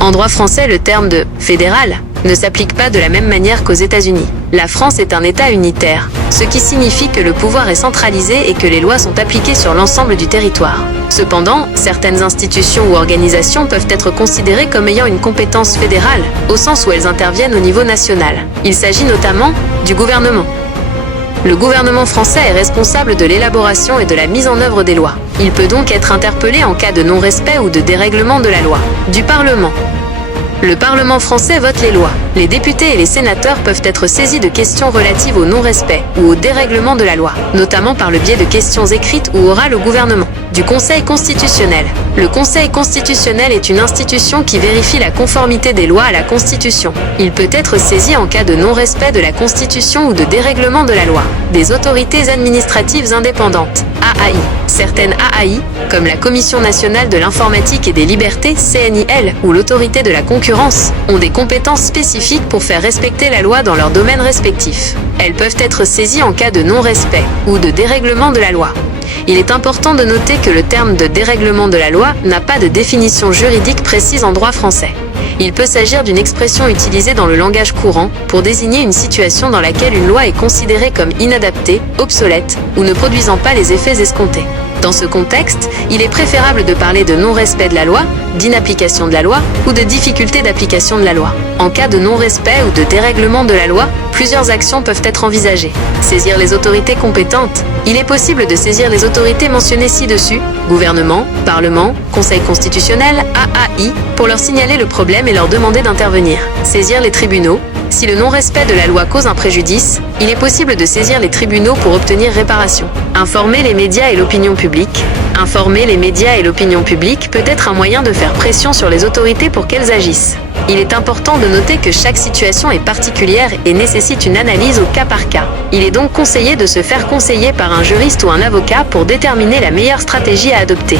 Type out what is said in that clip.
En droit français, le terme de « fédéral » ne s'applique pas de la même manière qu'aux États-Unis. La France est un État unitaire, ce qui signifie que le pouvoir est centralisé et que les lois sont appliquées sur l'ensemble du territoire. Cependant, certaines institutions ou organisations peuvent être considérées comme ayant une compétence fédérale, au sens où elles interviennent au niveau national. Il s'agit notamment du gouvernement. Le gouvernement français est responsable de l'élaboration et de la mise en œuvre des lois. Il peut donc être interpellé en cas de non-respect ou de dérèglement de la loi. Du Parlement. Le Parlement français vote les lois. Les députés et les sénateurs peuvent être saisis de questions relatives au non-respect ou au dérèglement de la loi, notamment par le biais de questions écrites ou orales au gouvernement. Du Conseil constitutionnel. Le Conseil constitutionnel est une institution qui vérifie la conformité des lois à la Constitution. Il peut être saisi en cas de non-respect de la Constitution ou de dérèglement de la loi. Des autorités administratives indépendantes, AAI. Certaines AAI, comme la Commission nationale de l'informatique et des libertés, CNIL, ou l'autorité de la concurrence, ont des compétences spécifiques pour faire respecter la loi dans leurs domaines respectifs. Elles peuvent être saisies en cas de non-respect ou de dérèglement de la loi. Il est important de noter que le terme de dérèglement de la loi n'a pas de définition juridique précise en droit français. Il peut s'agir d'une expression utilisée dans le langage courant pour désigner une situation dans laquelle une loi est considérée comme inadaptée, obsolète ou ne produisant pas les effets escomptés. Dans ce contexte, il est préférable de parler de non-respect de la loi, d'inapplication de la loi ou de difficulté d'application de la loi. En cas de non-respect ou de dérèglement de la loi, plusieurs actions peuvent être envisagées. Saisir les autorités compétentes. Il est possible de saisir les autorités mentionnées ci-dessus, gouvernement, parlement, conseil constitutionnel, AAI, pour leur signaler le problème et leur demander d'intervenir. Saisir les tribunaux. Si le non-respect de la loi cause un préjudice, il est possible de saisir les tribunaux pour obtenir réparation. Informer les médias et l'opinion publique. Informer les médias et l'opinion publique peut être un moyen de faire pression sur les autorités pour qu'elles agissent. Il est important de noter que chaque situation est particulière et nécessite une analyse au cas par cas. Il est donc conseillé de se faire conseiller par un juriste ou un avocat pour déterminer la meilleure stratégie à adopter.